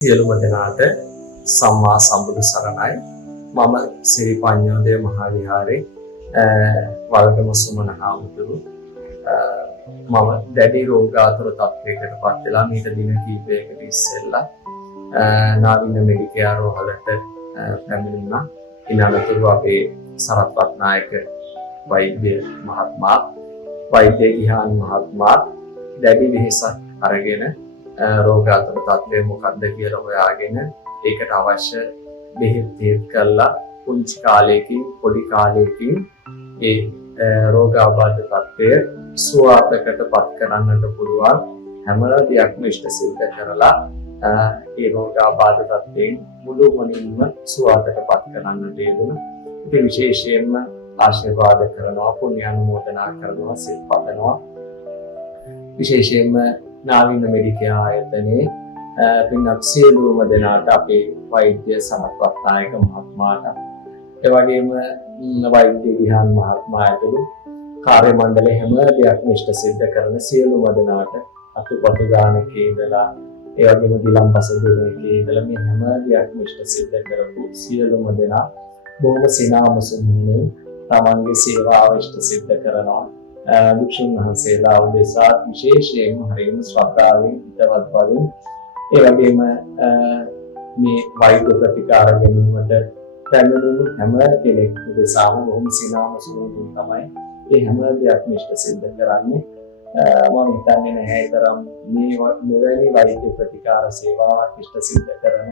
සියලුම දෙනාට සම්මා සම්බුදු සරණයි. මම සිරිපඤ්ඤෝදය මහා විහාරේ වල්ගම සුමන හාමුදුරු. මම දැඩි රෝගාතුර තත්ත්වයකට පත් වෙලා මීට දින කිහිපයකට ඉස්සෙල්ලා නාවින මෙඩිකේයාර් රෝහලට පැමිණුණා. ඉන් අනතුරුව අපේ සරත්වත් නායක වෛද්‍ය මහත්මයා, වෛද්‍ය ගිහාන් මහත්මයා දැඩි වෙහෙසක් අරගෙන රෝගාතුර තත්ත්වය මොකක්ද කියලා හොයාගෙන ඒකට අවශ්‍ය බෙහෙත් තීත් කළා. පුංචි කාලයකින් පොඩි කාලයකින් ඒ රෝගාබාධ තත්ත්වය සුවාතකට පත් කරන්නට පුළුවන් හැම දෙයක්ම ඉෂ්ට සිද්ධ කරලා ඒ රෝගාබාධ තත්ත්වයෙන් මුළුමනින්ම සුවාතකට පත් කරන්නට යෙදුණා. ඉතින් විශේෂයෙන්ම ආශිර්වාද කරනවා, පුණ්‍ය අනුමෝදනා කරනවා, සිත පතනවා. විශේෂයෙන්ම නාවින මෙඩිකේයාර් ආයතනයේ පින්වත් සියලුම දෙනාට අපේ වෛද්‍ය සරත්වත් නායක මහත්මයාට, ඒ වගේම වෛද්‍ය ගිහාන් මහත්මයා ඇතුළු කාර්ය මණ්ඩලයේ හැම දෙයක්ම ඉෂ්ට සිද්ධ කරන සියලුම දෙනාට අතුපතු ගානකේ ඉඳලා ඒ වගේම ගිලන්පස දෙකේ ඉඳලා මේ හැම දෙයක්ම ඉෂ්ට සිද්ධ කරපු සියලුම දෙනා බොහොම සිනාමසුමින් තමන්ගේ සේවාව ඉෂ්ට සිද්ධ කරනවා. භික්ෂුන් වහන්සේලා උදෙසා විශේෂයෙන්ම හරිම ශ්‍රද්ධාවෙන් හිතවත් බවින් ඒ වගේම මේ වෛද්‍ය ප්‍රතිකාර ගැනීමට පැමිණුණු හැම කෙනෙක් උදෙසාම බොහොම සිනාමසුමින් තමයි ඒ හැම දෙයක්ම ඉෂ්ට සිද්ධ කරන්නේ. මම හිතන්නේ නැහැ තරම් මෙවැනි වෛද්‍ය ප්‍රතිකාර සේවාවක් ඉෂ්ට සිද්ධ කරන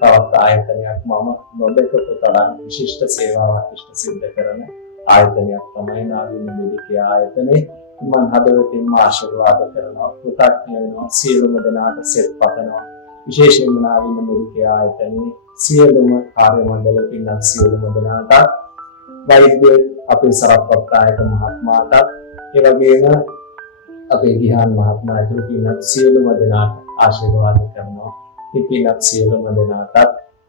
තවත් ආයතනයක් මම නොදකපු තරම් විශිෂ්ට සේවාවක් ඉෂ්ට සිද්ධ කරන ආයතනයක් තමයි නාවින මෙඩිකේයාර් ආයතනය. මම හදවතින්ම ආශිර්වාද කරනවා, කෘතඥ වෙනවා, සියලුම දෙනාට සෙත් පතනවා. විශේෂයෙන්ම නාවින මෙඩිකේයාර් ආයතනයේ සියලුම කාර්ය මණ්ඩලයේ පින්වත් සියලුම දෙනාට, වෛද්‍ය අපේ සරත්වත් නායක මහත්මයාට, ඒ වගේම අපේ ගිහාන් මහත්මයා ඇතුළු පින්වත් සියලුම දෙනාට ආශිර්වාද කරනවා. මේ පින්වත් සියලුම දෙනාට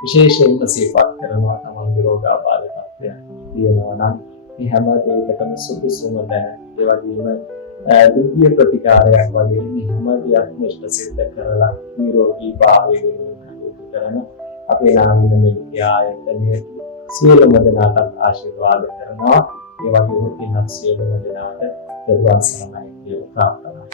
විශේෂයෙන්ම සිහිපත් කරනවා තමන්ගේ රෝගාබාධ තත්ත්වය තියෙනවා නම් මේ හැම දෙයකටම සුදුසුම දැන, ඒ වගේම දිව්‍ය ප්‍රතිකාරයක් වගේ මේ හැම දෙයක්ම ඉෂ්ට සිද්ධ කරලා නිරෝගී භාවය වෙනුවෙන් කරන අපේ නාවින මෙඩිකේයාර් ආයතනයේ සියලුම දෙනාට ආශිර්වාද කරනවා. ඒ වගේම පින්වත් සියලුම දෙනාට දරුවන් සරණයි කියලා ප්‍රාර්ථනා